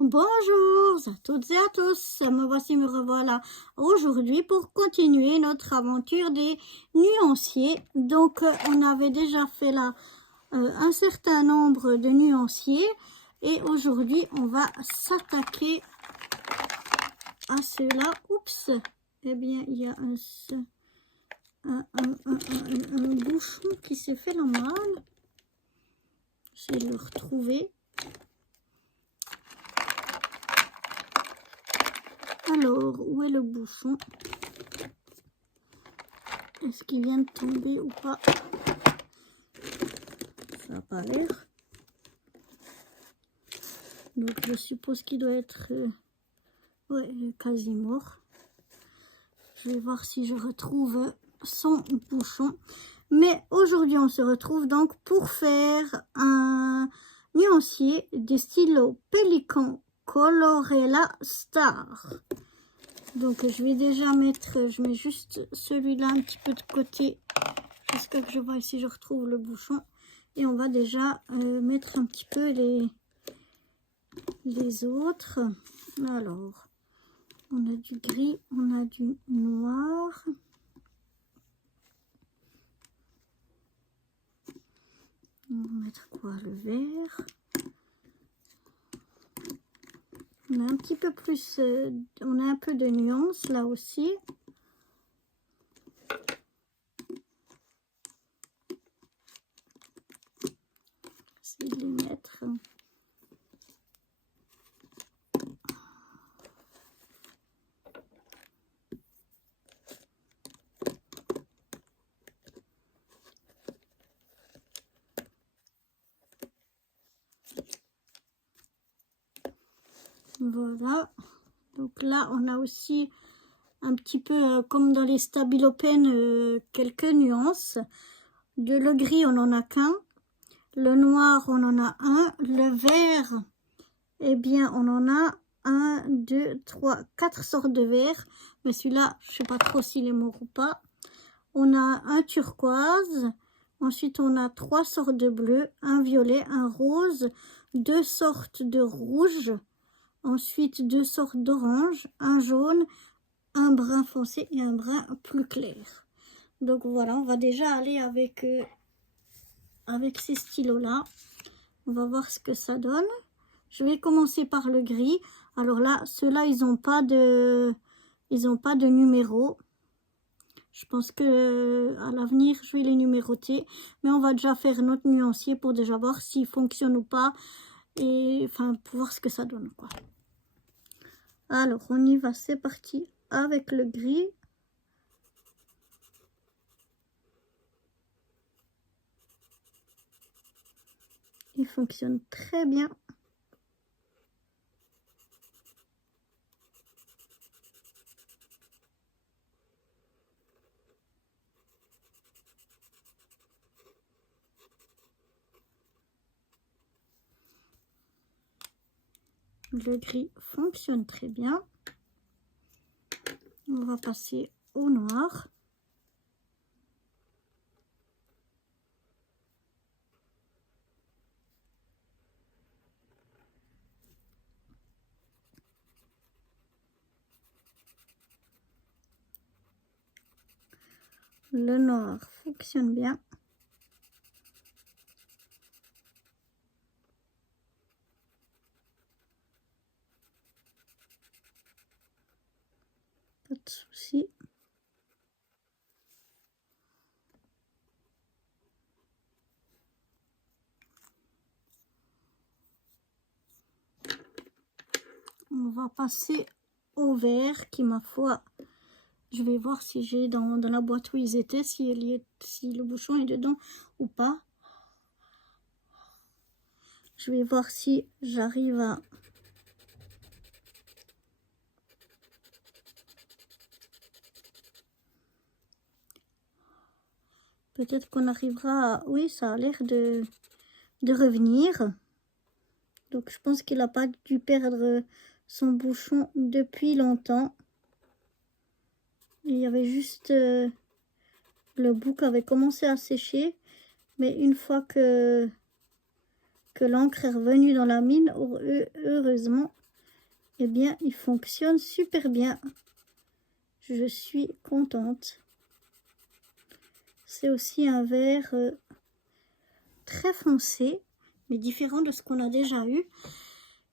Bonjour à toutes et à tous, me revoilà aujourd'hui pour continuer notre aventure des nuanciers. Donc on avait déjà fait là un certain nombre de nuanciers et aujourd'hui on va s'attaquer à ceux-là. Oups, eh bien il y a un bouchon qui s'est fait la malle. Je vais le retrouver. Alors, où est le bouchon? Est-ce qu'il vient de tomber ou pas? Ça n'a pas l'air. Donc, je suppose qu'il doit être ouais, quasi mort. Je vais voir si je retrouve son bouchon. Mais aujourd'hui, on se retrouve donc pour faire un nuancier des stylos Pelikan Colorella Star. Donc je vais déjà mettre, je mets juste celui-là un petit peu de côté jusqu'à que je vois si je retrouve le bouchon. Et on va déjà mettre un petit peu les autres. Alors, on a du gris, on a du noir. On va mettre quoi? Le vert. On a un petit peu plus, on a un peu de nuance là aussi. Essayer de les mettre. Voilà. Donc là, on a aussi un petit peu comme dans les Stabilo Pen, quelques nuances. Le gris, on n'en a qu'un. Le noir, on en a un. Le vert, eh bien, on en a 1, 2, 3, 4 sortes de vert. Mais celui-là, je ne sais pas trop s'il est mort ou pas. On a un turquoise. Ensuite, on a 3 sortes de bleu, un violet, un rose, 2 sortes de rouge. Ensuite, 2 sortes d'orange, un jaune, un brun foncé et un brun plus clair. Donc voilà, on va déjà aller avec ces stylos-là. On va voir ce que ça donne. Je vais commencer par le gris. Alors là, ceux-là, ils n'ont pas de numéro. Je pense que à l'avenir, je vais les numéroter. Mais on va déjà faire notre nuancier pour déjà voir s'il fonctionne ou pas. Et enfin, pour voir ce que ça donne, quoi. Alors, on y va, c'est parti avec le gris. Il fonctionne très bien. Le gris fonctionne très bien. On va passer au noir. Le noir fonctionne bien. Pas de souci. On va passer au vert qui, ma foi, je vais voir si j'ai dans la boîte où ils étaient, si le bouchon est dedans ou pas. Je vais voir si j'arrive à... Peut-être qu'on arrivera à... Oui, ça a l'air de revenir. Donc je pense qu'il n'a pas dû perdre son bouchon depuis longtemps. Il y avait juste le bout qui avait commencé à sécher. Mais une fois que l'encre est revenue dans la mine, heureusement, eh bien, il fonctionne super bien. Je suis contente. C'est aussi un vert très foncé, mais différent de ce qu'on a déjà eu.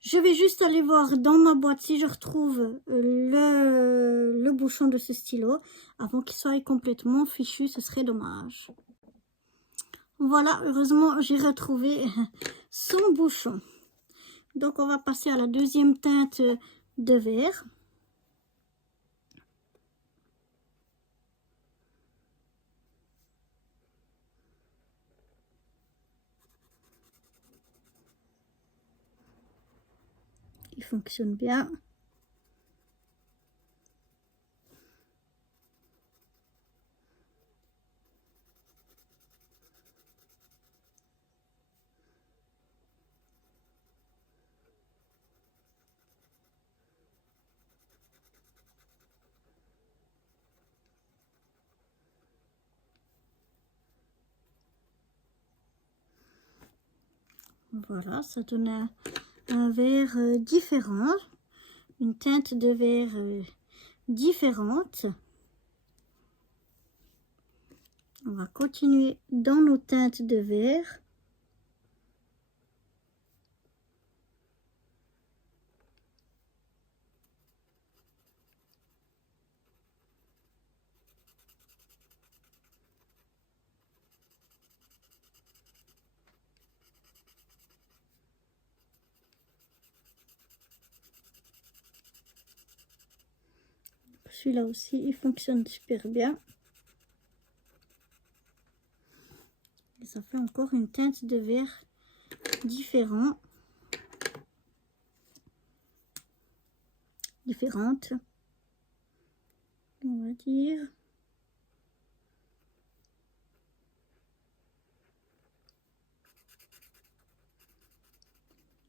Je vais juste aller voir dans ma boîte si je retrouve le bouchon de ce stylo avant qu'il soit complètement fichu, ce serait dommage. Voilà, heureusement j'ai retrouvé son bouchon. Donc on va passer à la deuxième teinte de vert. Il fonctionne bien. Voilà, ça donne un vert différent, une teinte de vert différente. On va continuer dans nos teintes de vert. Celui-là aussi, il fonctionne super bien. Et ça fait encore une teinte de vert différente. On va dire.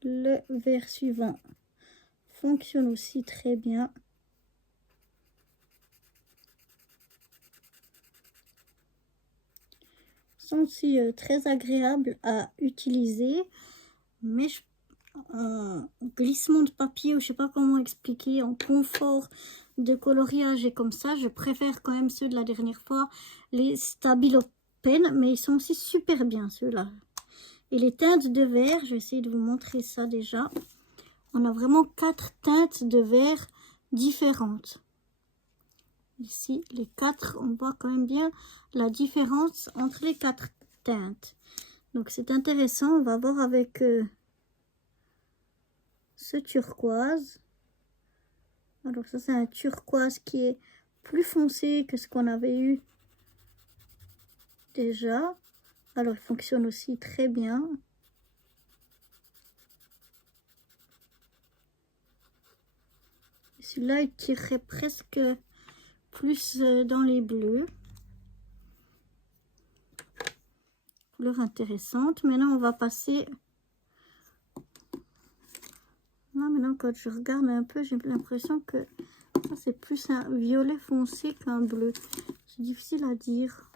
Le vert suivant fonctionne aussi très bien. Sont aussi très agréables à utiliser, mais en glissement de papier, ou je sais pas comment expliquer, en confort de coloriage et comme ça, je préfère quand même ceux de la dernière fois, les Stabilo Pen, mais ils sont aussi super bien ceux-là. Et les teintes de vert, je vais essayer de vous montrer ça déjà. On a vraiment 4 teintes de vert différentes. Ici, les 4, on voit quand même bien la différence entre les 4 teintes. Donc c'est intéressant, on va voir avec ce turquoise. Alors ça c'est un turquoise qui est plus foncé que ce qu'on avait eu déjà. Alors il fonctionne aussi très bien. Celui-là il tirerait presque plus dans les bleus. Couleur intéressante. Maintenant on va passer... Là maintenant quand je regarde un peu, j'ai l'impression que ça c'est plus un violet foncé qu'un bleu. C'est difficile à dire.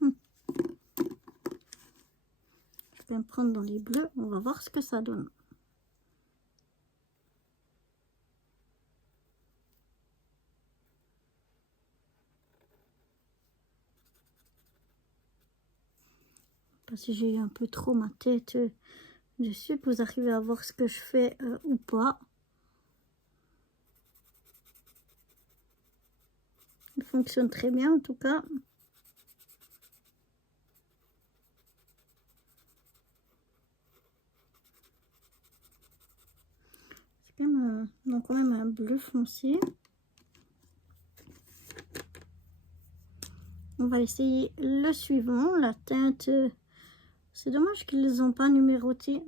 Je vais me prendre dans les bleus. On va voir ce que ça donne. Parce que j'ai eu un peu trop ma tête dessus pour vous arriver à voir ce que je fais ou pas. Il fonctionne très bien en tout cas. C'est quand même un bleu foncé. On va essayer le suivant, la teinte. C'est dommage qu'ils ne les ont pas numérotés.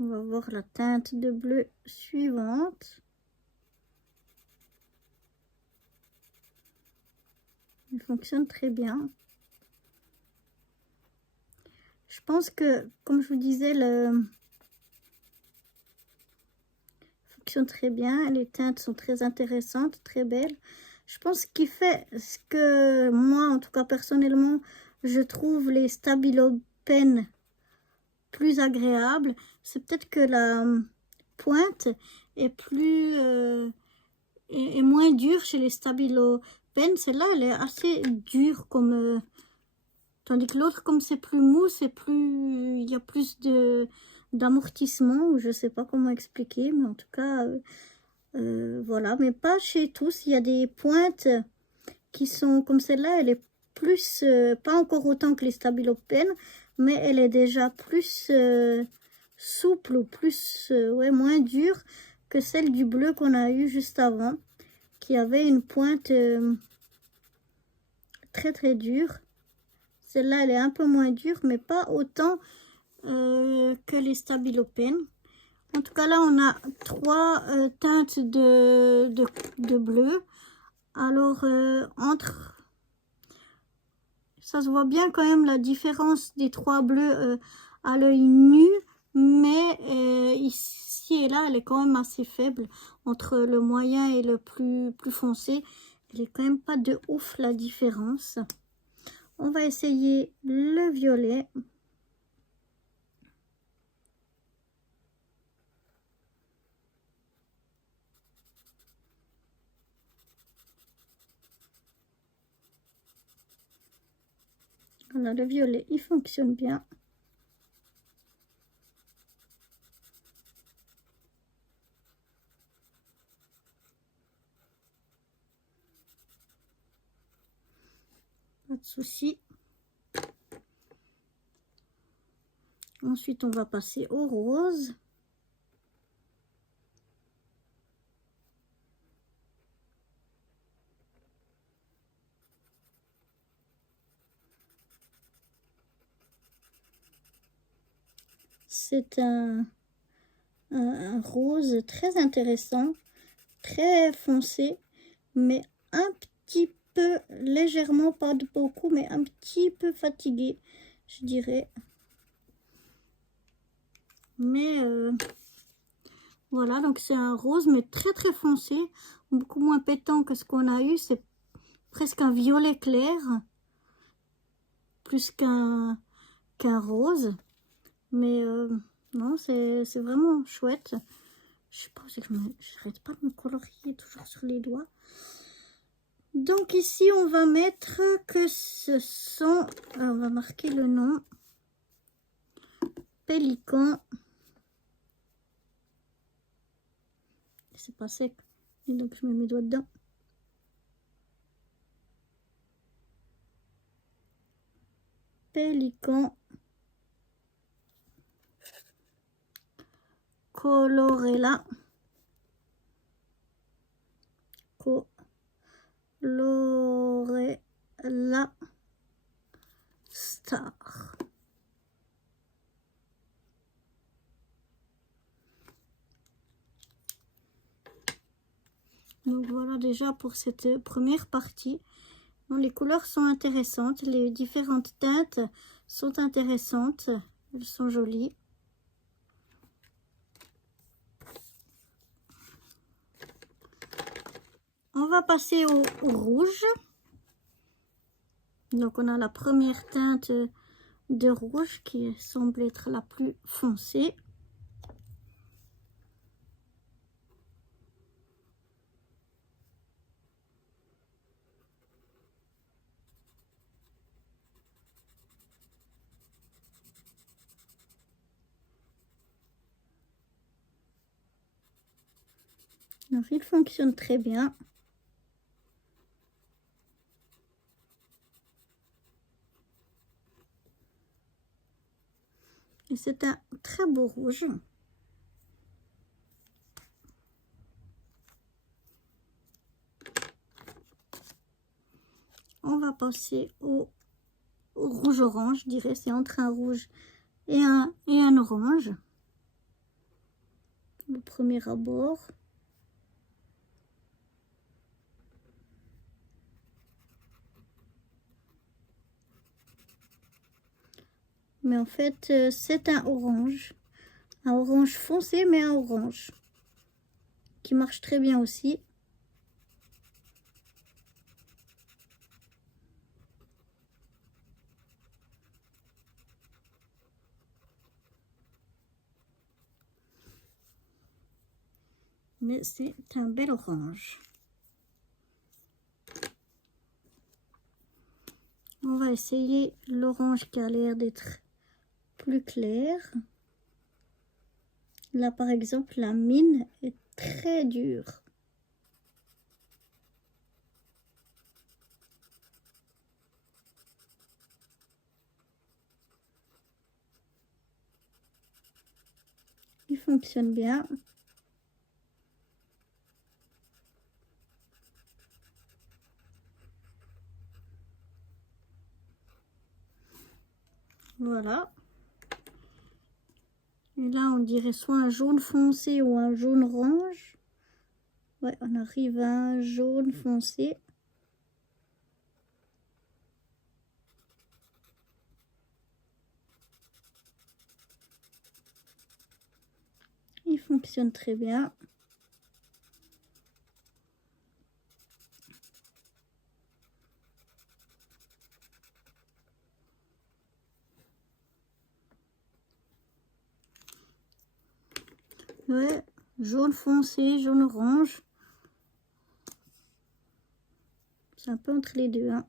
On va voir la teinte de bleu suivante. Il fonctionne très bien. Je pense que, comme je vous disais, fonctionne très bien. Les teintes sont très intéressantes, très belles. Je pense qu'il fait ce que moi, en tout cas personnellement, je trouve les Stabilo Pen plus agréables. C'est peut-être que la pointe est plus est moins dure chez les Stabilo Pen. Celle-là, elle est assez dure comme tandis que l'autre, comme c'est plus mou, c'est plus il y a plus de d'amortissement, ou je sais pas comment expliquer, mais en tout cas voilà, mais pas chez tous. Il y a des pointes qui sont comme celle-là, elle est plus, pas encore autant que les Stabilo Pen, mais elle est déjà plus souple ou plus, ouais, moins dure que celle du bleu qu'on a eu juste avant, qui avait une pointe très très dure. Celle-là, elle est un peu moins dure, mais pas autant que les Stabilo Pen. En tout cas, là, on a 3 teintes de bleu. Alors, ça se voit bien quand même la différence des 3 bleus à l'œil nu. Mais ici et là, elle est quand même assez faible. Entre le moyen et le plus foncé, il est quand même pas de ouf la différence. On va essayer le violet. Voilà, le violet, il fonctionne bien. Pas de souci. Ensuite, on va passer au rose. C'est un rose très intéressant, très foncé, mais un petit peu, légèrement, pas de beaucoup, mais un petit peu fatigué, je dirais. Mais voilà, donc c'est un rose, mais très très foncé, beaucoup moins pétant que ce qu'on a eu. C'est presque un violet clair, plus qu'un rose. Mais non, c'est vraiment chouette. Je sais pas, c'est que j'arrête pas de me colorier toujours sur les doigts. Donc ici, on va mettre que ce sont... on va marquer le nom. Pélican. C'est pas sec. Et donc, je mets mes doigts dedans. Pélican. Colorella. Colorella Star. Donc voilà déjà pour cette première partie. Bon, les couleurs sont intéressantes, les différentes teintes sont intéressantes, elles sont jolies. On va passer au rouge. Donc on a la première teinte de rouge qui semble être la plus foncée. Donc il fonctionne très bien. Et c'est un très beau rouge. On va passer au rouge orange, je dirais, c'est entre un rouge et un orange. Le premier abord. Mais en fait, c'est un orange foncé, mais un orange qui marche très bien aussi. Mais c'est un bel orange. On va essayer l'orange qui a l'air d'être plus clair. Là, par exemple, la mine est très dure. Il fonctionne bien. Voilà. Et là, on dirait soit un jaune foncé ou un jaune orange. Ouais, on arrive à un jaune foncé. Il fonctionne très bien. Ouais, jaune foncé, jaune orange. C'est un peu entre les deux, hein.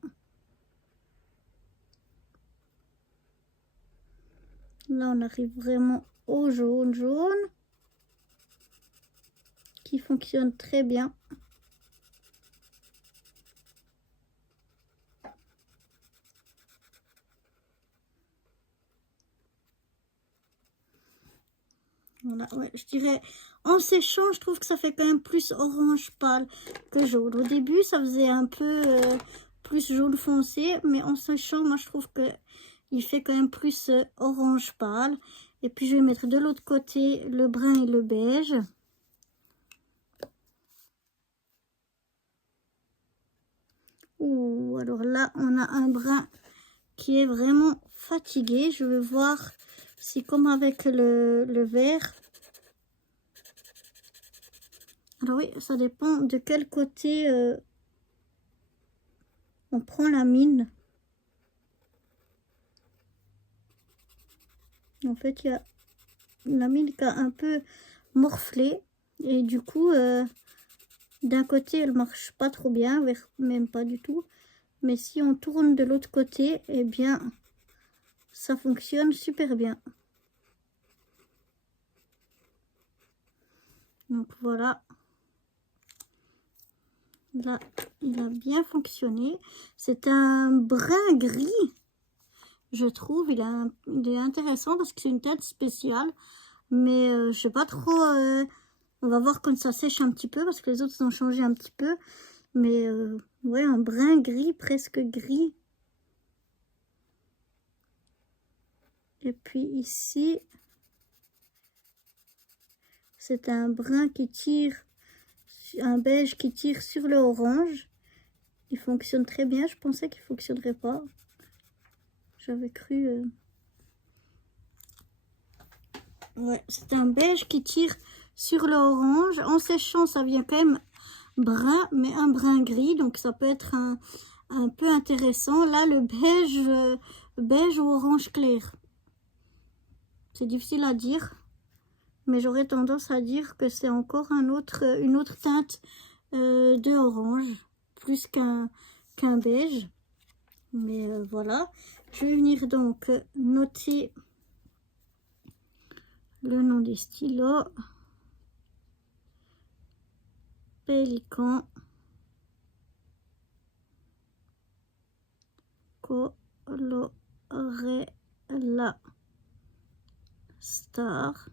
Là, on arrive vraiment au jaune jaune qui fonctionne très bien. Voilà, ouais, je dirais en séchant, je trouve que ça fait quand même plus orange pâle que jaune. Au début, ça faisait un peu plus jaune foncé, mais en séchant, moi je trouve que il fait quand même plus orange pâle. Et puis je vais mettre de l'autre côté le brun et le beige. Ouh, alors là, on a un brun qui est vraiment fatigué. Je vais voir si comme avec le vert. Alors oui, ça dépend de quel côté on prend la mine. En fait, il y a la mine qui a un peu morflé. Et du coup, d'un côté, elle marche pas trop bien, même pas du tout. Mais si on tourne de l'autre côté, eh bien, ça fonctionne super bien. Donc voilà. Là, il a bien fonctionné. C'est un brun gris, je trouve. Il est intéressant parce que c'est une teinte spéciale. Mais je sais pas trop. On va voir quand ça sèche un petit peu parce que les autres ont changé un petit peu. Mais ouais, un brun gris, presque gris. Et puis ici, c'est un brun qui tire, un beige qui tire sur le orange. Il fonctionne très bien. Je pensais qu'il ne fonctionnerait pas. J'avais cru... Ouais, c'est un beige qui tire sur le orange. En séchant, ça vient quand même brun, mais un brun gris. Donc ça peut être un peu intéressant. Là, le beige ou orange clair. C'est difficile à dire. Mais j'aurais tendance à dire que c'est encore une autre teinte de orange. Plus qu'un beige. Mais voilà. Je vais venir donc noter le nom des stylos. Pélican. Colorella Star.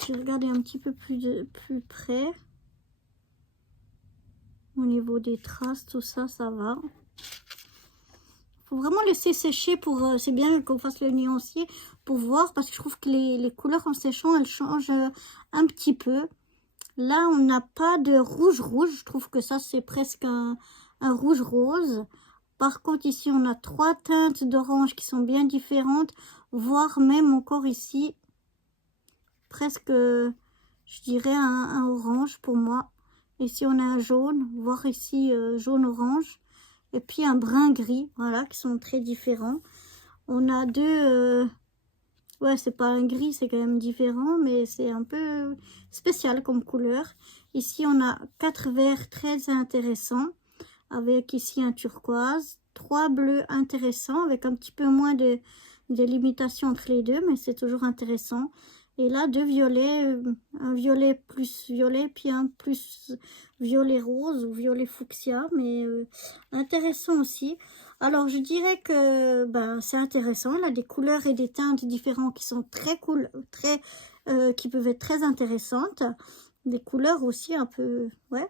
Je vais regarder un petit peu plus près. Au niveau des traces, tout ça, ça va. Faut vraiment laisser sécher pour... c'est bien qu'on fasse le nuancier pour voir parce que je trouve que les couleurs en séchant, elles changent un petit peu. Là, on n'a pas de rouge. Je trouve que ça, c'est presque un rouge rose. Par contre, ici, on a 3 teintes d'orange qui sont bien différentes, voire même encore ici, presque, je dirais, un orange pour moi. Ici, on a un jaune, voire ici, jaune-orange. Et puis un brun gris, voilà, qui sont très différents. On a deux Ouais, c'est pas un gris, c'est quand même différent, mais c'est un peu spécial comme couleur. Ici, on a 4 verts très intéressants, avec ici un turquoise, 3 bleus intéressants, avec un petit peu moins de limitation entre les deux, mais c'est toujours intéressant. Et là, 2 violets, un violet plus violet, puis un plus violet rose ou violet fuchsia, mais intéressant aussi. Alors, je dirais que ben, c'est intéressant. Il a des couleurs et des teintes différentes qui sont très cool, qui peuvent être très intéressantes. Des couleurs aussi un peu, ouais.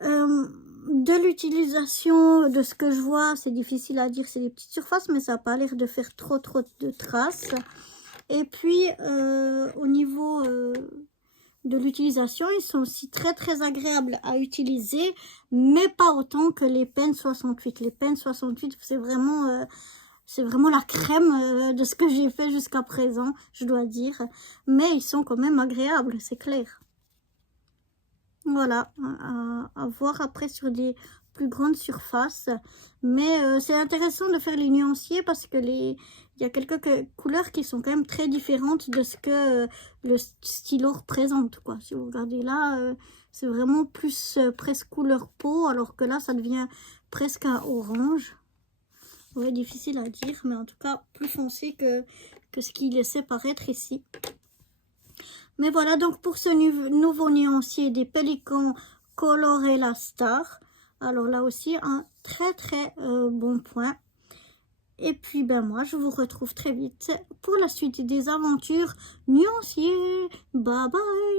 De l'utilisation, de ce que je vois, c'est difficile à dire, c'est des petites surfaces, mais ça n'a pas l'air de faire trop de traces. Et puis, au niveau de l'utilisation, ils sont aussi très agréables à utiliser, mais pas autant que les Pen 68. Les Pen 68, c'est vraiment la crème de ce que j'ai fait jusqu'à présent, je dois dire. Mais ils sont quand même agréables, c'est clair. Voilà, à voir après sur des plus grandes surfaces. Mais c'est intéressant de faire les nuanciers parce que il y a quelques couleurs qui sont quand même très différentes de ce que le stylo représente, quoi. Si vous regardez là, c'est vraiment plus presque couleur peau, alors que là, ça devient presque un orange. Ouais, difficile à dire, mais en tout cas, plus foncé que ce qu'il laissait paraître ici. Mais voilà, donc pour ce nouveau nuancier des Pelikan Colorella Star. Alors là aussi, un très bon point. Et puis, ben moi, je vous retrouve très vite pour la suite des aventures nuanciers. Bye bye!